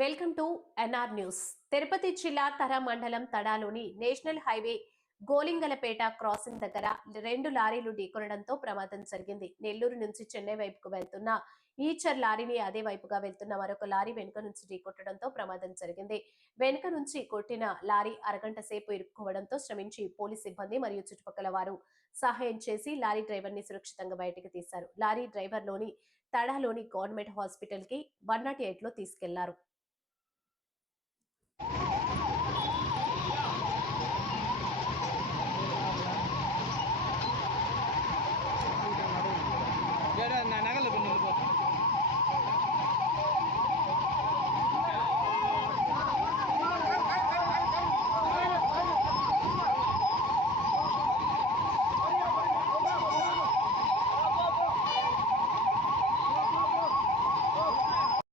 Welcome to NR news. Tirupati జిల్లా తర మండలం తడాలోని నేషనల్ హైవే గోలింగలపేట క్రాసింగ్ దగ్గర రెండు లారీలు ఢీకొనడంతో ప్రమాదం జరిగింది. నెల్లూరు నుంచి చెన్నై వైపుకు వెళ్తున్న ఈచర్ లారీని అదే వైపుగా వెళ్తున్న మరొక లారీ వెనుక నుంచి ఢీకొట్టడంతో ప్రమాదం జరిగింది. వెనుక నుంచి కొట్టిన లారీ అరగంట సేపు ఇరుక్కోవడంతో శ్రమించి పోలీస్ సిబ్బంది మరియు చుట్టుపక్కల వారు సహాయం చేసి లారీ డ్రైవర్ని సురక్షితంగా బయటకు తీశారు. లారీ డ్రైవర్లోని తడాలోని గవర్నమెంట్ హాస్పిటల్కి వన్ నాట్ ఎయిట్లో తీసుకెళ్ళారు.